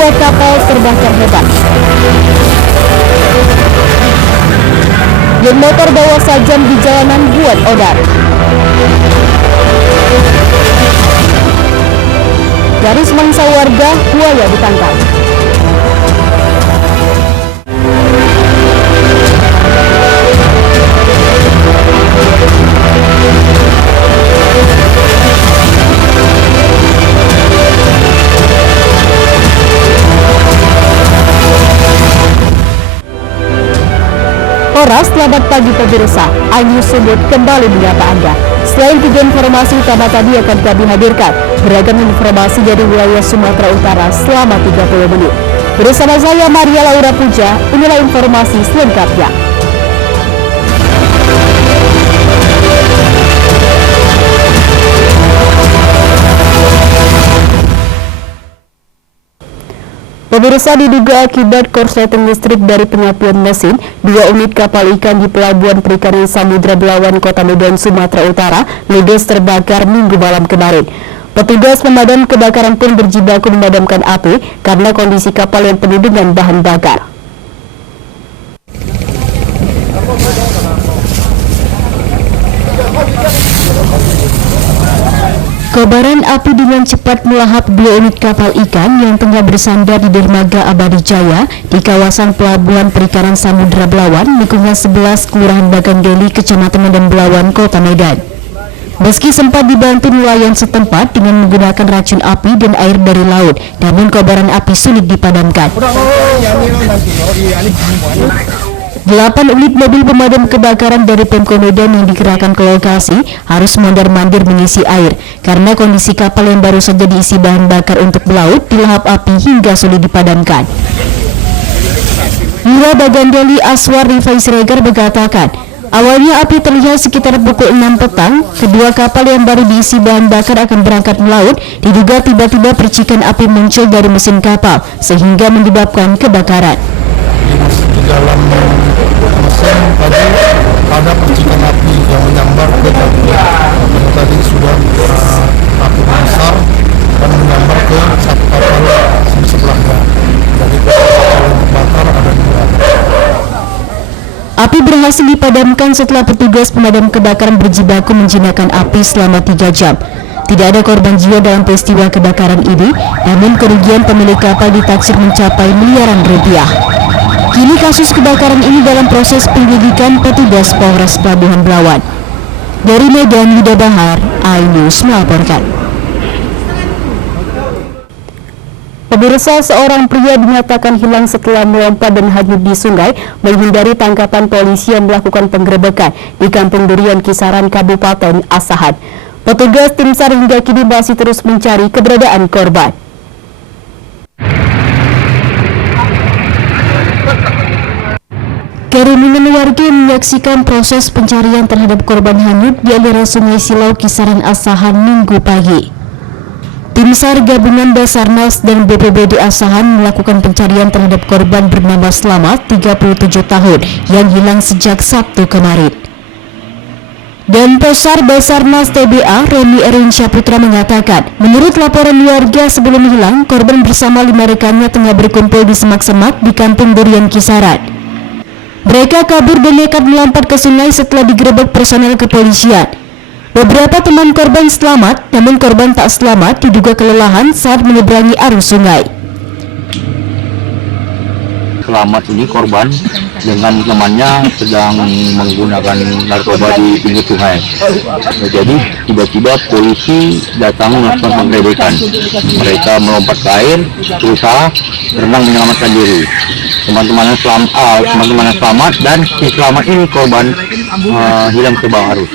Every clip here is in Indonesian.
dua kapal terbakar hebat. Geng motor bawa sajam di jalanan buat odar. Garis mangsa warga, buaya ditangkap. Selamat pagi pemirsa, Ayu Sumut kembali menyapa Anda. Selain 3 informasi utama tadi akan kami hadirkan beragam informasi dari wilayah Sumatera Utara selama 30 menit. Bersama saya Maria Laura Puja, inilah informasi selengkapnya. Pemirsa, diduga akibat korsleting listrik dari pengapian mesin, 2 unit kapal ikan di Pelabuhan Perikanan Samudra Belawan, Kota Medan, Sumatera Utara, ludes terbakar Minggu malam kemarin. Petugas pemadam kebakaran pun berjibaku memadamkan api karena kondisi kapal yang penuh dengan bahan bakar. Kobaran api dengan cepat melahap 2 unit kapal ikan yang tengah bersandar di dermaga Abadi Jaya di kawasan Pelabuhan Perikanan Samudra Belawan, lingkungan 11 Kelurahan Bagandeli, Kecamatan Medan Belawan, Kota Medan. Meski sempat dibantu nelayan setempat dengan menggunakan racun api dan air dari laut, namun kobaran api sulit dipadamkan. 8 unit mobil pemadam kebakaran dari Pemko Medan yang dikerahkan ke lokasi harus mondar-mandir mengisi air karena kondisi kapal yang baru saja diisi bahan bakar untuk melaut dilahap api hingga sulit dipadamkan. Lurah Bagandeli Aswar Rifai Siregar mengatakan, awalnya api terlihat sekitar pukul 6 petang. Kedua kapal yang baru diisi bahan bakar akan berangkat melaut. Diduga tiba-tiba percikan api muncul dari mesin kapal sehingga menyebabkan kebakaran. Di dalam mesin tadi ada percikan api yang menyambar ke tadi sudah api besar dan menyambar ke satu kapal di sebelahnya. Jadi kapal bakar ada 2. Api berhasil dipadamkan setelah petugas pemadam kebakaran berjibaku menjinakkan api selama 3 jam. Tidak ada korban jiwa dalam peristiwa kebakaran ini, namun kerugian pemilik kapal ditaksir mencapai miliaran rupiah. Kini kasus kebakaran ini dalam proses penyelidikan petugas Polres Pelabuhan Belawan. Dari Medan, Yuda Bahar, iNews melaporkan. Pemirsa, seorang pria dinyatakan hilang setelah melompat dan hanyut di sungai menghindari tangkapan polisi yang melakukan penggerebekan di Kampung Durian, Kisaran, Kabupaten Asahan. Petugas tim SAR hingga kini masih terus mencari keberadaan korban. Kerumunan warga menyaksikan proses pencarian terhadap korban hanyut di aliran Sungai Silau, Kisaran, Asahan Minggu pagi. Tim SAR gabungan Basarnas dan BPBD Asahan melakukan pencarian terhadap korban bernama Slamet, 37 tahun, yang hilang sejak Sabtu kemarin. Dan Posar Basarnas TBA Roni Erinsya Putra mengatakan, menurut laporan warga sebelum hilang, korban bersama 5 rekannya tengah berkumpul di semak-semak di Kampung Durian, Kisaran. Mereka kabur dan nekat melompat ke sungai setelah digerebek personel kepolisian. Beberapa teman korban selamat, namun korban tak selamat diduga kelelahan saat menyeberangi arus sungai. Selamat ini korban dengan temannya sedang menggunakan narkoba di pinggir sungai. Jadi tiba-tiba polisi datang melakukan penggerebekan. Mereka melompat ke air, berusaha berenang menyelamatkan diri. Teman-teman selamat dan si selamat ini korban hilang ke bawah arus.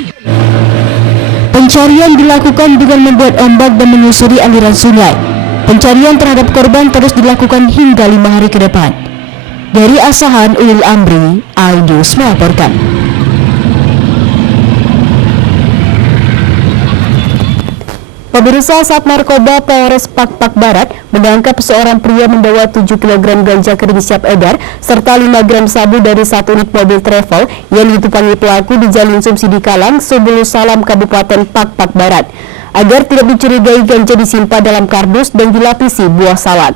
Pencarian dilakukan dengan membuat ombak dan menyusuri aliran sungai. Pencarian terhadap korban terus dilakukan hingga 5 hari ke depan. Dari Asahan, Ulil Amri, iNews melaporkan. Pemirsa, Sat Narkoba Polres Pak Barat menangkap seorang pria membawa 7 kg ganja kering siap edar serta 5 gram sabu dari 1 unit mobil travel yang ditumpangi pelaku di Jalan Sumsidi Kalang, Subulu Salam, Kabupaten Pak Barat. Agar tidak dicurigai, ganja disimpan dalam kardus dan dilapisi buah salad.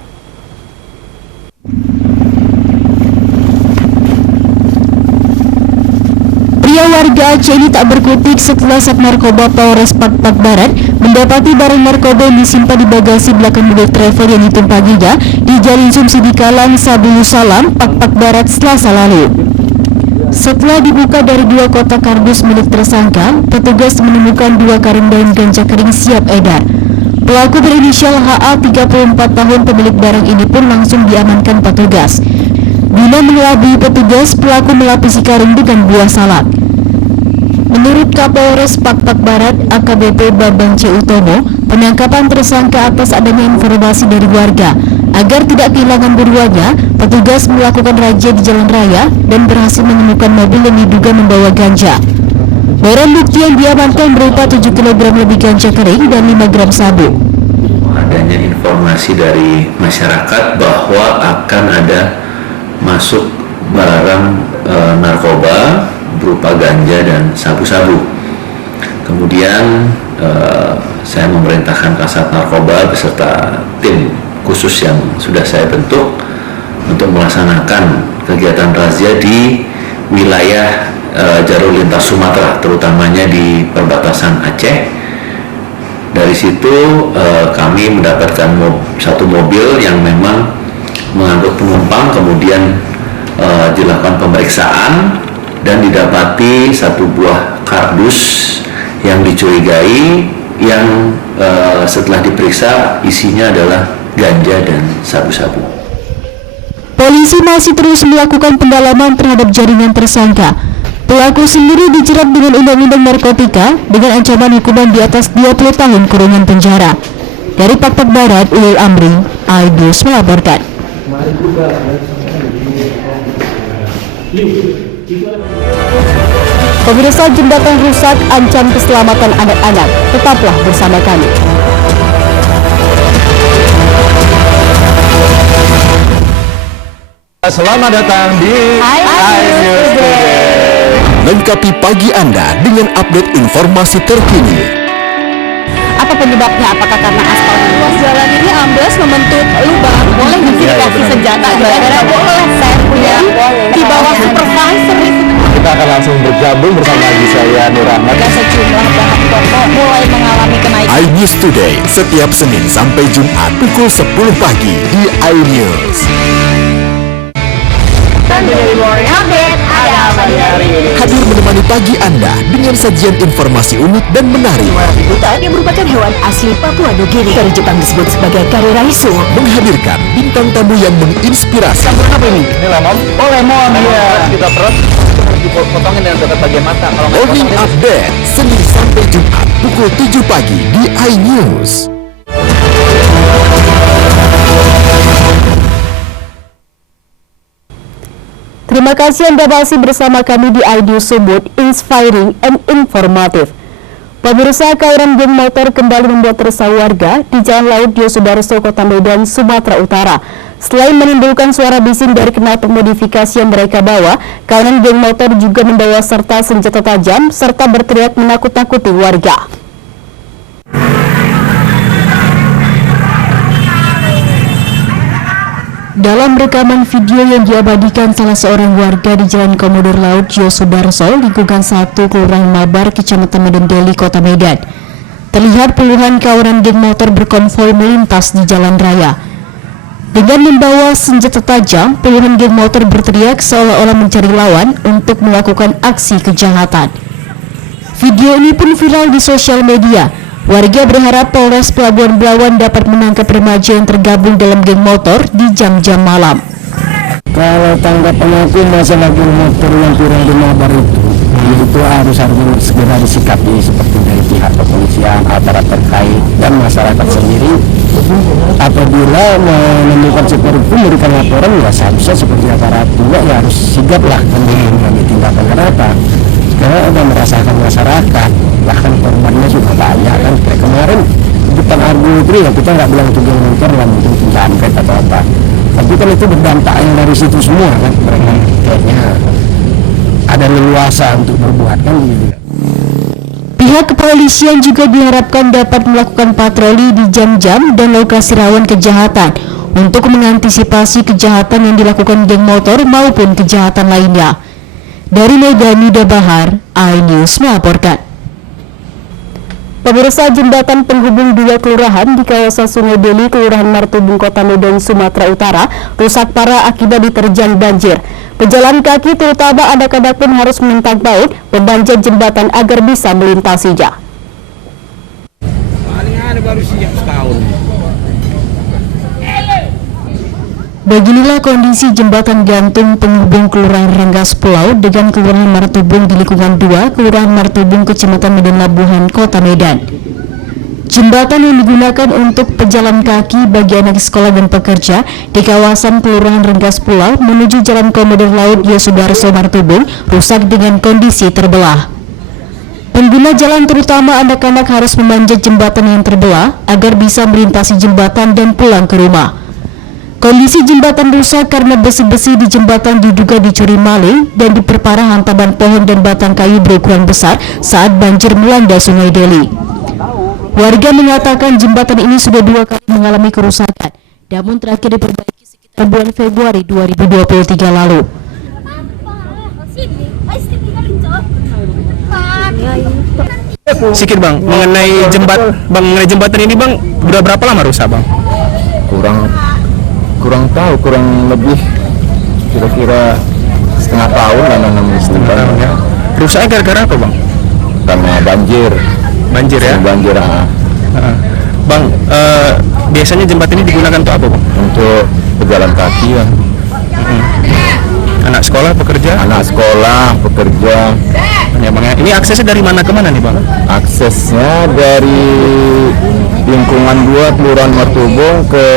warga Aceh ini tak berkutik setelah Sat Narkoba Polres Pak Barat mendapati barang narkoba yang disimpan di bagasi belakang mobil travel yang ditumpanginya di Jalan Sumsidi Kalang, Sabulu Salam, Pak Barat Selasa lalu. Setelah dibuka dari 2 kotak kardus milik tersangka, petugas menemukan 2 karung daun ganja kering siap edar. Pelaku berinisial HA 34 tahun pemilik barang ini pun langsung diamankan petugas. Guna mengelabui petugas, pelaku melapisi karung dengan buah salak. Menurut Kapolres Pak Barat AKBP Babang C. Utomo, penangkapan tersangka atas adanya informasi dari warga. Agar tidak kehilangan buruannya, petugas melakukan razia di jalan raya dan berhasil menemukan mobil yang diduga membawa ganja. Barang bukti yang diamankan berupa 7 kg lebih ganja kering dan 5 gram sabu. Adanya informasi dari masyarakat bahwa akan ada masuk barang narkoba berupa ganja dan sabu-sabu. Kemudian saya memerintahkan Kasat Narkoba beserta tim khusus yang sudah saya bentuk untuk melaksanakan kegiatan razia di wilayah jalur lintas Sumatera, terutamanya di perbatasan Aceh. Dari situ kami mendapatkan satu mobil yang memang mengangkut penumpang, kemudian dilakukan pemeriksaan dan didapati 1 buah kardus yang dicurigai yang setelah diperiksa isinya adalah ganja dan sabu-sabu. Polisi masih terus melakukan pendalaman terhadap jaringan tersangka. Pelaku sendiri dijerat dengan Undang-Undang Narkotika dengan ancaman hukuman di atas 20 tahun kurungan penjara. Dari Pak Barat, Ulil Amri, iNews melaporkan. Pemirsa, jembatan rusak ancam keselamatan anak-anak. Tetaplah bersama kami. Selamat datang di iNews Today. Lengkapi pagi Anda dengan update informasi terkini. Apa penyebabnya? Apakah karena aspal ruas jalan ini ambles membentuk lubang? Boleh identifikasi senjata? Gara-gara boleh. Saya punya di bawah supervisor. Kita akan langsung bergabung bersama lagi saya Nur Ahmad. Sejumlah bahan pokok mulai mengalami kenaikan. iNews Today setiap Senin sampai Jumat pukul 10 pagi di iNews. Hadir menemani pagi Anda dengan sajian informasi unik dan menarik. Hutan yang merupakan hewan asli Papua Nugini dari Jepang disebut sebagai kareraisu. Menghadirkan bintang tamu yang menginspirasi. Apa ini? Ini lemon? Oh lemon, iya. Kita perut, dipotongin dengan dekat bagian mata. Kalau nggak Morning dipotongin, Update Senin sampai Jumat pukul 7 pagi di iNews. Terima kasih Anda masih bersama kami di iNews Sumut, inspiring and informative. Pemirsa, kawanan geng motor kembali membuat resah warga di Jalan Laut Yosudarso, Kota Medan, Sumatera Utara. Selain menimbulkan suara bising dari knalpot modifikasi yang mereka bawa, kawanan geng motor juga membawa serta senjata tajam serta berteriak menakut-nakuti warga. Dalam rekaman video yang diabadikan salah seorang warga di Jalan Komodo Laut Yosudarso, lingkungan 1 Kelurahan Mabar, Kecamatan Medan Deli, Kota Medan, terlihat puluhan kawanan geng motor berkonvoi melintas di jalan raya. Dengan membawa senjata tajam, puluhan geng motor berteriak seolah-olah mencari lawan untuk melakukan aksi kejahatan. Video ini pun viral di sosial media. Warga berharap Polres Pelabuhan Belawan dapat menangkap remaja yang tergabung dalam geng motor di jam-jam malam. Kalau tanggapan aku masalah geng motor yang kurang di Mabar itu harus segera disikapi seperti dari pihak kepolisian, aparat terkait dan masyarakat sendiri. Apabila menemukan seperti itu memberikan laporan, ya seharusnya seperti aparat juga ya harus sigap lah mengambil tindakan. Kenapa? Karena ada merasakan masyarakat, bahkan korbannya juga banyak kan. Kayak kemarin depan Argo itu ya kita nggak bilang itu geng motor lah, mungkin penjampet atau apa. Tapi kan itu berdampak yang dari situ semua kan, mereka kayaknya ada leluasa untuk berbuat kan gitu. Pihak kepolisian juga diharapkan dapat melakukan patroli di jam-jam dan lokasi rawan kejahatan untuk mengantisipasi kejahatan yang dilakukan geng motor maupun kejahatan lainnya. Dari Medan, Nida Bahar, iNews melaporkan. Pemirsa, jembatan penghubung dua kelurahan di kawasan Sungai Deli, Kelurahan Martubung, Kota Medan, Sumatera Utara, rusak parah akibat diterjang banjir. Pejalan kaki, terutama anak-anak, pun harus menentang baut membanjir jembatan agar bisa melintasinya. Beginilah kondisi jembatan gantung penghubung Kelurahan Renggas Pulau dengan Kelurahan Martubung di lingkungan 2, Kelurahan Martubung, Kecamatan Medan Labuhan, Kota Medan. Jembatan yang digunakan untuk pejalan kaki bagi anak sekolah dan pekerja di kawasan Kelurahan Renggas Pulau menuju Jalan Komodo Laut Yosudarso Martubung rusak dengan kondisi terbelah. Pengguna jalan terutama anak-anak harus memanjat jembatan yang terbelah agar bisa melintasi jembatan dan pulang ke rumah. Kondisi jembatan rusak karena besi-besi di jembatan diduga dicuri maling dan diperparah hantaman pohon dan batang kayu berukuran besar saat banjir melanda Sungai Deli. Warga mengatakan jembatan ini sudah 2 kali mengalami kerusakan, namun terakhir diperbaiki sekitar bulan Februari 2023 lalu. Sikit bang, mengenai jembatan ini bang, udah berapa lama rusak bang? Kurang tahu, kurang lebih kira-kira setengah tahun lah Setengah tahun ya. Rusaknya gara-gara apa bang? karena banjir ya? Banjir Bang, biasanya jembatan ini digunakan untuk apa bang? untuk pejalan kaki ya. Anak sekolah, pekerja? Anak sekolah, pekerja. Ya bang ya. Ini aksesnya dari mana ke mana nih bang? Aksesnya dari lingkungan 2 Kelurahan Martubung ke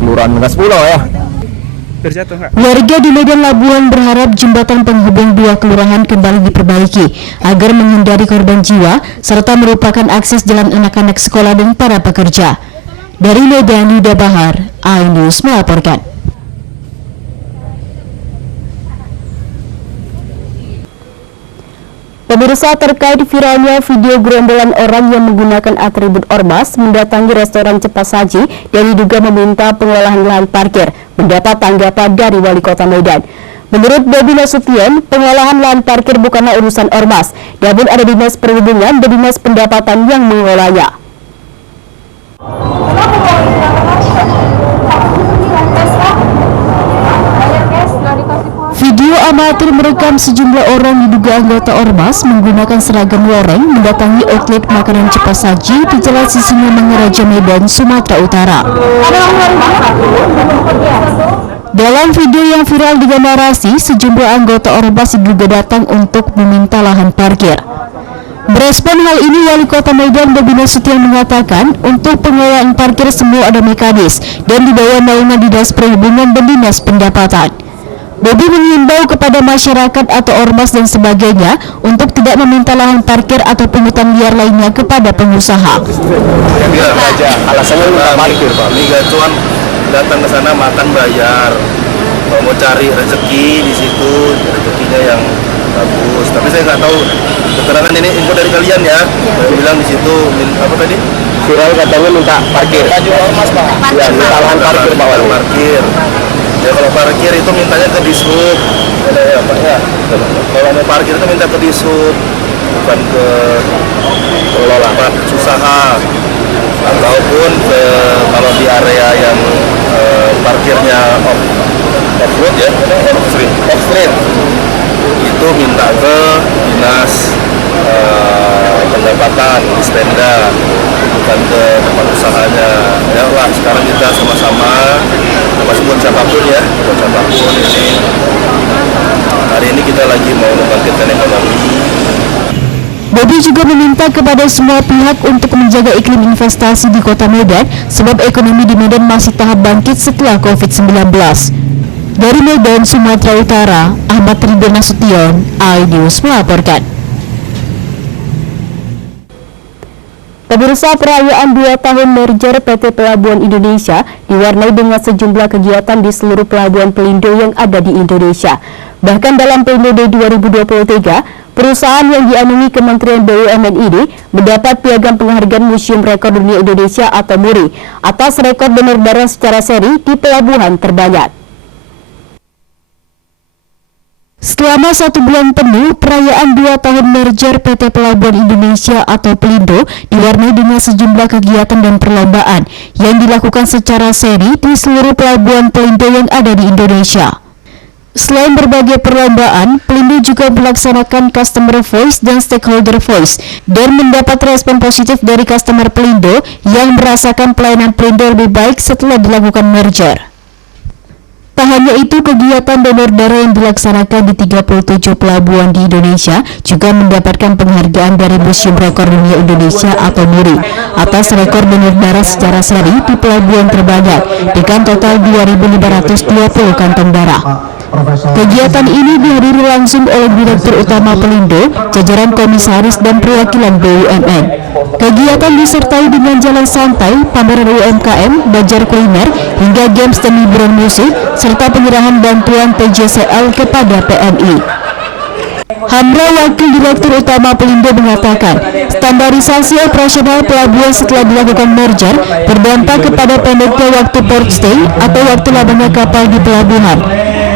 Kelurahan Renggas Pulau ya. Terjatuh nggak? Warga di Medan Labuhan berharap jembatan penghubung 2 kelurahan kembali diperbaiki agar menghindari korban jiwa serta merupakan akses jalan anak-anak sekolah dan para pekerja. Dari Medan, Nida Bahar, iNews melaporkan. Pemirsa, terkait viralnya video gerombolan orang yang menggunakan atribut ormas mendatangi restoran cepat saji dan diduga meminta pengolahan lahan parkir, mendapat tanggapan dari Wali Kota Medan. Menurut Bobi Nasution, pengolahan lahan parkir bukanlah urusan ormas, namun ada Dinas Perhubungan dan Dinas Pendapatan yang mengolahnya. Video amatir merekam sejumlah orang diduga anggota ormas menggunakan seragam loreng mendatangi outlet makanan cepat saji di Jalan Sisingamangaraja, Raja Medan, Sumatera Utara. Dalam video yang viral dengan narasi, sejumlah anggota ormas diduga datang untuk meminta lahan parkir. Berespon hal ini, Wali Kota Medan Bobi Nasution mengatakan untuk pengelolaan parkir semua ada mekanis dan di bawah naungan Dinas Perhubungan dan Dinas Pendapatan. Bobi mengimbau kepada masyarakat atau ormas dan sebagainya untuk tidak meminta lahan parkir atau pungutan liar lainnya kepada pengusaha. Alasannya minta parkir Pak. Liga cuan datang ke sana makan bayar. Kalau mau cari rezeki di situ, rezekinya yang bagus. Tapi saya nggak tahu keterangan ini info dari kalian ya. Saya bilang di situ apa tadi? Viral katanya minta parkir. Ormas Pak. Ya, minta lahan parkir Pak Wali. Parkir. Ya kalau parkir itu mintanya ke Dishub. Ya Pak ya. Kalau mau parkir itu minta ke Dishub, bukan ke pengelola usaha. Ataupun ke kalau di area yang parkirnya off-road ya, off-street itu minta ke Dinas Pendapatan, Dispenda, bukan ke tempat usahanya. Ya lah, sekarang kita sama-sama, buat siapapun ya, buat siapapun ini. Hari ini kita lagi mau membangkitkan ekonomi. Bobi juga meminta kepada semua pihak untuk menjaga iklim investasi di Kota Medan sebab ekonomi di Medan masih tahap bangkit setelah COVID-19. Dari Medan, Sumatera Utara, Ahmad Ridwan Nasution, iNews melaporkan. Pemirsa, perayaan 2 tahun merger PT Pelabuhan Indonesia diwarnai dengan sejumlah kegiatan di seluruh pelabuhan Pelindo yang ada di Indonesia. Bahkan dalam Pelindo Day 2023, perusahaan yang dianungi Kementerian BUMN ini mendapat piagam penghargaan Museum Rekor Dunia Indonesia atau MURI atas rekor donor darah secara seri di pelabuhan terbanyak. Selama 1 bulan penuh, perayaan 2 tahun merger PT Pelabuhan Indonesia atau Pelindo diwarnai dengan sejumlah kegiatan dan perlombaan yang dilakukan secara seri di seluruh pelabuhan Pelindo yang ada di Indonesia. Selain berbagai perlombaan, Pelindo juga melaksanakan Customer Voice dan Stakeholder Voice dan mendapat respon positif dari customer Pelindo yang merasakan pelayanan Pelindo lebih baik setelah dilakukan merger. Tak hanya itu, kegiatan donor darah yang dilaksanakan di 37 pelabuhan di Indonesia juga mendapatkan penghargaan dari Museum Rekor Dunia Indonesia atau MURI atas rekor donor darah secara seri di pelabuhan terbanyak dengan total 2.520 kantong darah. Kegiatan ini dihadiri langsung oleh Direktur Utama Pelindo, jajaran komisaris dan perwakilan BUMN. Kegiatan disertai dengan jalan santai, pameran UMKM, bazar kuliner, hingga games dan hiburan musik, serta penyerahan bantuan PJCL kepada PMI. Hamra, Wakil Direktur Utama Pelindo, mengatakan standarisasi operasional pelabuhan setelah dilakukan merger berdampak kepada pendeknya waktu port stay atau waktu lamanya kapal di pelabuhan,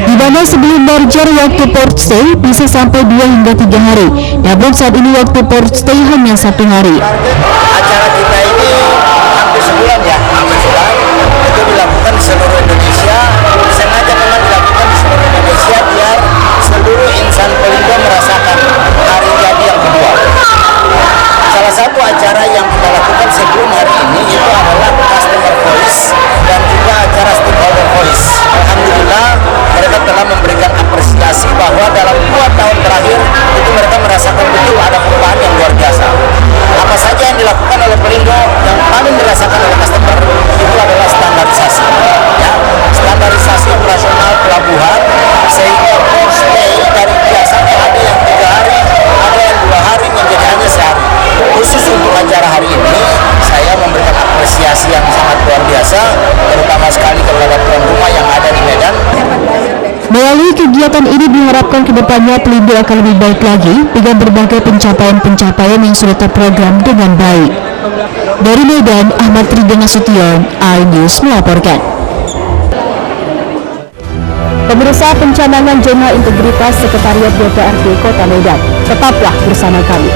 di mana sebelum merger waktu port stay bisa sampai 2 hingga 3 hari, namun saat ini waktu port stay hanya 1 hari. Acara kita ini hampir sebulan ya, itu dilakukan di seluruh Indonesia, sengaja memang dilakukan di seluruh Indonesia biar seluruh insan Pelindo merasakan hari jadi yang kedua. Salah satu acara yang kita lakukan sebelum hari ini itu adalah Customer Voice dan juga acara Stakeholder Voice. Alhamdulillah mereka telah memberikan apresiasi bahwa dalam 2 tahun terakhir itu mereka merasakan betul ada perubahan yang luar biasa. Apa saja yang dilakukan oleh Pelindo yang paling dirasakan oleh customer itu adalah standarisasi, ya, standarisasi operasional pelabuhan sehingga port stay dari biasanya ada yang 3 hari, ada yang 2 hari menjadi hanya sehari. Khusus untuk acara hari ini saya memberikan apresiasi yang sangat luar biasa, terutama sekali kepada tuan rumah yang ada di Medan. Melalui kegiatan ini diharapkan kedepannya Pelindo akan lebih baik lagi dengan berbagai pencapaian-pencapaian yang sudah terprogram dengan baik. Dari Medan, Ahmad Tridana Sution, iNews melaporkan. Pemirsa, pencanangan zona integritas Sekretariat DPRD Kota Medan, tetaplah bersama kami.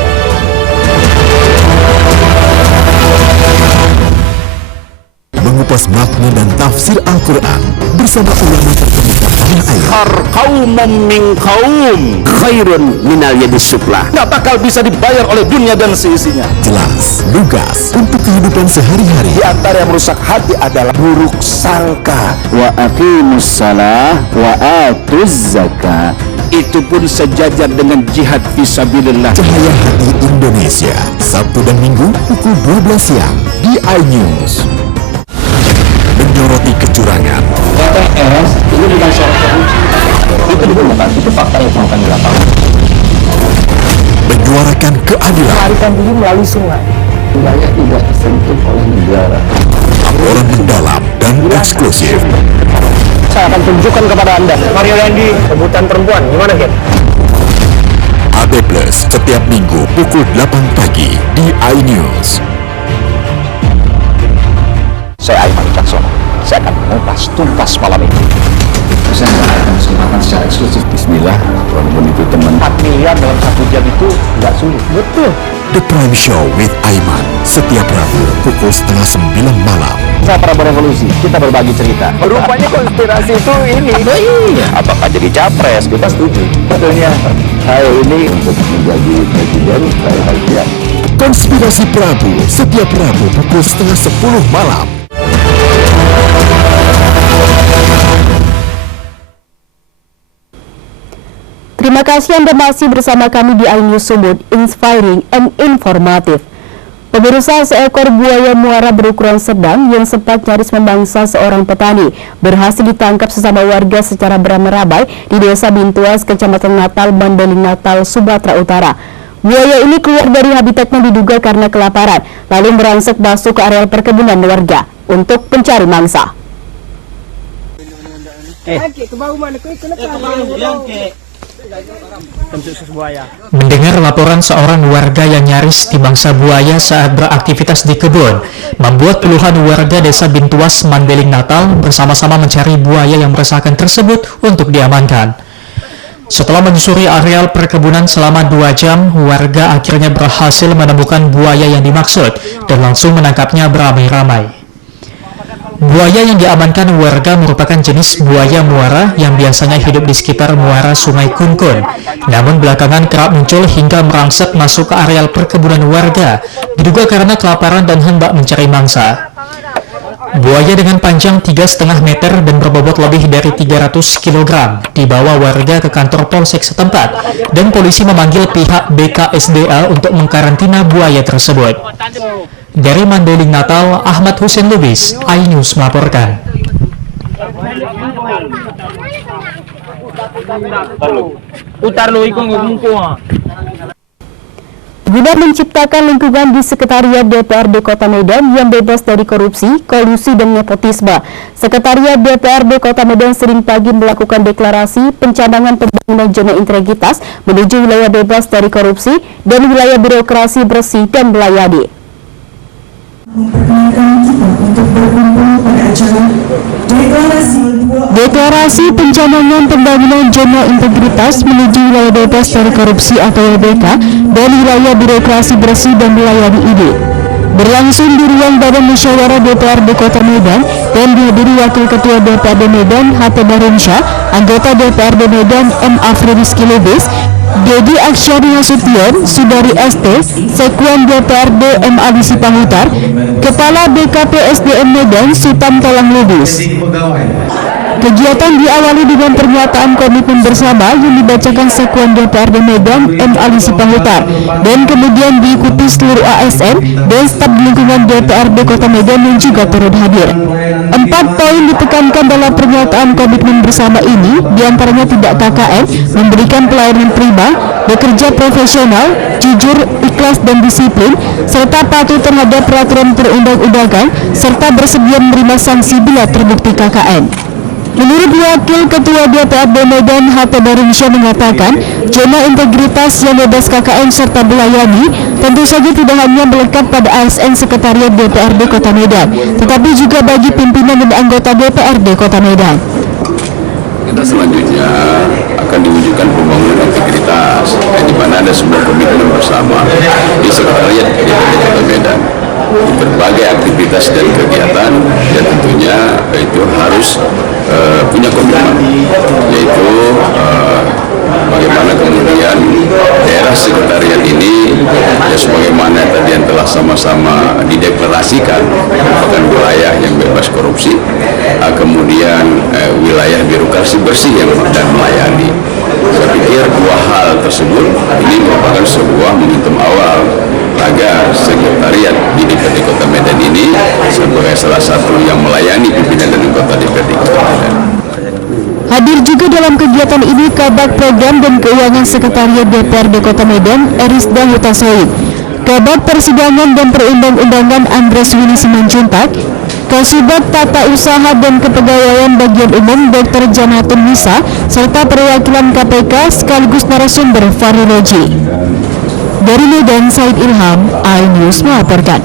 Mengupas makna dan tafsir Al-Quran bersama ulama terkemuka tanah air. Qaumum min qaum khairun minal yadis suflah. Nggak bakal bisa dibayar oleh dunia dan seisinya. Jelas, lugas untuk kehidupan sehari-hari. Di antara yang merusak hati adalah buruk sangka. Wa aqimus salah wa atuz zakah. Itu pun sejajar dengan jihad fisabilillah. Cahaya Hati Indonesia, Sabtu dan Minggu pukul 12 siang di iNews. Menyoroti kecurangan, TPS ini bukan syarat korupsi. Itu digunakan, itu fakta yang ditemukan di lapangan. menyuarakan keadilan. Melarikan diri melalui sungai. Wilayah tidak disentuh oleh negara. Laporan mendalam dan eksklusif. Saya akan tunjukkan kepada Anda. Mario Dandi, sebutan perempuan, gimana Ken? AD Plus setiap Minggu pukul 8 pagi di iNews. Saya Aiman Wicaksono. Saya akan mengupas tuntas malam ini. Saya akan kesempatan secara eksklusif. Bismillah, walaupun itu teman 4 miliar dalam 1 jam itu nggak sulit. Betul. The Prime Show with Aiman setiap Rabu pukul 8:30 malam. Saya Prabowo Revolusi, kita berbagi cerita. Rupanya konspirasi itu ini. Oh iya. Apakah jadi capres? Kita setuju. Betulnya, saya ini untuk menjadi presiden, saya harus siap. Konspirasi Prabu setiap Rabu pukul 9:30 malam. Terima kasih Anda masih bersama kami di iNews Sumut, inspiring and informatif. Pemirsa, seekor buaya muara berukuran sedang yang sempat nyaris memangsa seorang petani berhasil ditangkap sesama warga secara beramai-ramai di Desa Bintuas, Kecamatan Natal, Mandailing Natal, Sumatera Utara. Buaya ini keluar dari habitatnya diduga karena kelaparan, lalu merangsek masuk ke areal perkebunan warga untuk mencari mangsa. Mendengar laporan seorang warga yang nyaris dimangsa buaya saat beraktivitas di kebun, membuat puluhan warga Desa Bintuas, Mandailing Natal bersama-sama mencari buaya yang meresahkan tersebut untuk diamankan. Setelah menyusuri areal perkebunan selama 2 jam, warga akhirnya berhasil menemukan buaya yang dimaksud dan langsung menangkapnya beramai-ramai. Buaya yang diamankan warga merupakan jenis buaya muara yang biasanya hidup di sekitar muara Sungai Kunkun. Namun belakangan kerap muncul hingga merangsek masuk ke areal perkebunan warga, diduga karena kelaparan dan hendak mencari mangsa. Buaya dengan panjang 3,5 meter dan berbobot lebih dari 300 kg dibawa warga ke kantor polsek setempat dan polisi memanggil pihak BKSDA untuk mengkarantina buaya tersebut. Dari Mandailing Natal, Ahmad Hussein Lubis, iNews melaporkan. Guna menciptakan lingkungan di Sekretariat DPRD Kota Medan yang bebas dari korupsi, kolusi, dan nepotisme, Sekretariat DPRD Kota Medan Senin pagi melakukan deklarasi pencadangan pembangunan zona integritas menuju wilayah bebas dari korupsi dan wilayah birokrasi bersih dan melayani. Deklarasi pencadangan pembangunan zona integritas menuju wilayah bebas dari korupsi atau WBK dan wilayah birokrasi bersih dan melayani ini berlangsung di ruang Badan Musyawarah DPRD Kota Medan dan dihadiri Wakil Ketua DPRD Medan HT Barunsyah, anggota DPRD Medan M. Afridiski Lubis, Dedi Aksyari Nasution, Sudari ST, Sekwan DPRD M. Ali Sipahutar, Kepala BKPSDM Medan Sutam Tolang Lubis. Kegiatan diawali dengan pernyataan komitmen bersama yang dibacakan Sekwan DPRD Medan M. Ali Sipahutar dan kemudian diikuti seluruh ASN dan staf lingkungan DPRD Kota Medan yang juga turut hadir. 4 poin ditekankan dalam pernyataan komitmen bersama ini, diantaranya tidak KKN, memberikan pelayanan prima, bekerja profesional, jujur, ikhlas dan disiplin, serta patuh terhadap peraturan perundang-undangan, serta bersedia menerima sanksi bila terbukti KKN. Menurut Wakil Ketua DPRD Medan HT Barunsyah mengatakan, zona integritas yang bebas KKN serta melayani tentu saja tidak hanya melekat pada ASN Sekretariat DPRD Kota Medan, tetapi juga bagi pimpinan dan anggota DPRD Kota Medan. Kita selanjutnya akan diwujudkan pembangunan integritas, di mana ada sebuah komitmen bersama di Sekretariat DPRD Kota Medan. Berbagai aktivitas dan kegiatan yang tentunya itu harus punya komitmen, yaitu bagaimana kemudian daerah sekretariat ini ya sebagaimana tadi yang telah sama-sama dideklarasikan merupakan wilayah yang bebas korupsi, kemudian wilayah birokrasi bersih yang dan melayani. Saya pikir 2 hal tersebut ini merupakan sebuah momentum awal agar sekretariat di DPRD Kota Medan ini sebagai salah satu yang melayani pimpinan dan anggota DPRD Kota Medan. Hadir juga dalam kegiatan ini Kabag Program dan Keuangan Sekretariat DPRD Kota Medan Erisda Hutasoid, Kabag Persidangan dan Perundang-undangan Andres Willy Simanjuntak, Kasubag Tata Usaha dan Kepegawaian Bagian Umum Dr. Janatun Nisa, serta perwakilan KPK sekaligus narasumber Fahri Roji. Dari Medan, Said Ilham, iNews melaporkan.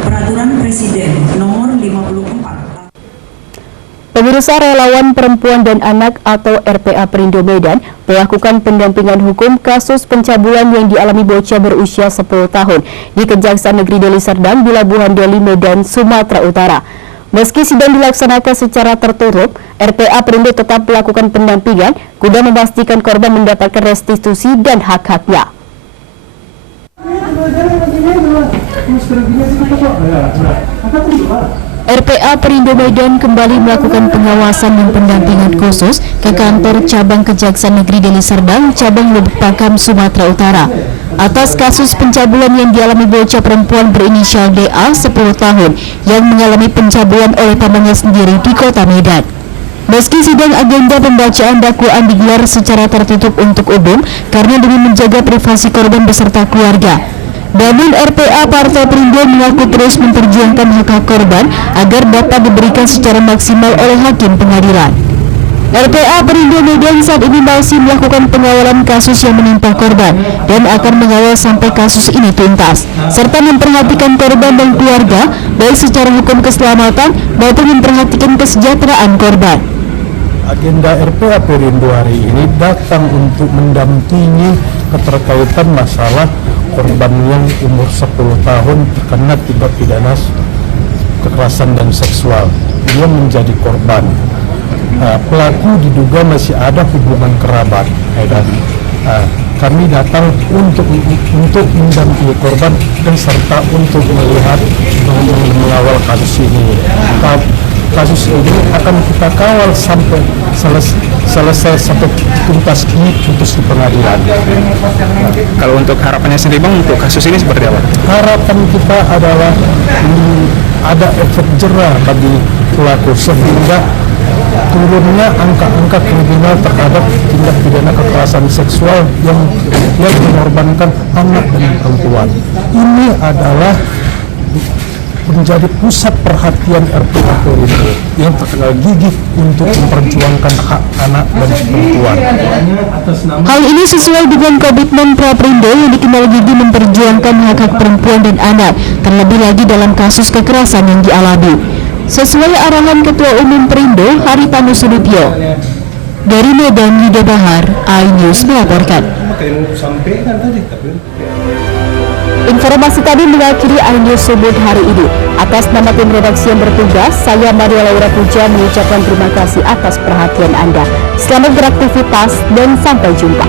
Peraturan Presiden nomor 54. Pemirsa, Relawan Perempuan dan Anak atau RPA Perindo Medan melakukan pendampingan hukum kasus pencabulan yang dialami bocah berusia 10 tahun di Kejaksaan Negeri Deli Serdang di Labuhan Deli, Medan, Sumatera Utara. Meski sidang dilaksanakan secara tertutup, RPA Perindo tetap melakukan pendampingan guna memastikan korban mendapatkan restitusi dan hak-haknya. RPA Perindo Medan kembali melakukan pengawasan dan pendampingan khusus ke kantor cabang Kejaksaan Negeri Deli Serdang, cabang Lubuk Pakam, Sumatera Utara, atas kasus pencabulan yang dialami bocah perempuan berinisial DA 10 tahun yang mengalami pencabulan oleh pamannya sendiri di Kota Medan. Meski sidang agenda pembacaan dakwaan digelar secara tertutup untuk umum karena demi menjaga privasi korban beserta keluarga, namun RPA Partai Perindo mengaku terus memperjuangkan hak-hak korban agar dapat diberikan secara maksimal oleh hakim pengadilan. RPA Perindo Medan saat ini masih melakukan pengawalan kasus yang menimpa korban dan akan mengawal sampai kasus ini tuntas, serta memperhatikan korban dan keluarga baik secara hukum keselamatan maupun memperhatikan kesejahteraan korban. agenda RPA Perindo hari ini datang untuk mendampingi keterkaitan masalah korban yang umur 10 tahun terkena tindak pidana kekerasan dan seksual. Dia menjadi korban. Pelaku diduga masih ada hubungan kerabat. Kami datang untuk mendampingi korban dan serta untuk melihat mengawal kasus ini. Kasus ini akan kita kawal sampai selesai sampai tuntas diputus di pengadilan. Kalau untuk harapannya sendiri Bang, untuk kasus ini seperti apa? Harapan kita adalah ada efek jerah bagi pelaku sehingga turunnya angka-angka kriminal terhadap tindak pidana kekerasan seksual yang mengorbankan anak dan perempuan. Ini adalah menjadi pusat perhatian RPA Perindo yang terkenal gigih untuk memperjuangkan hak anak dan perempuan. Hal ini sesuai dengan komitmen Praprindo yang dikenal gigih memperjuangkan hak-hak perempuan dan anak, terlebih lagi dalam kasus kekerasan yang dialami. Sesuai arahan Ketua Umum Perindo, Haritanu Sudipyo. Dari Medan, Yuda Bahar, iNews melaporkan. Informasi tadi mengakhiri iNews Subuh hari ini. Atas nama tim redaksi yang bertugas, saya Maria Laura Puja mengucapkan terima kasih atas perhatian Anda. Selamat beraktivitas dan sampai jumpa.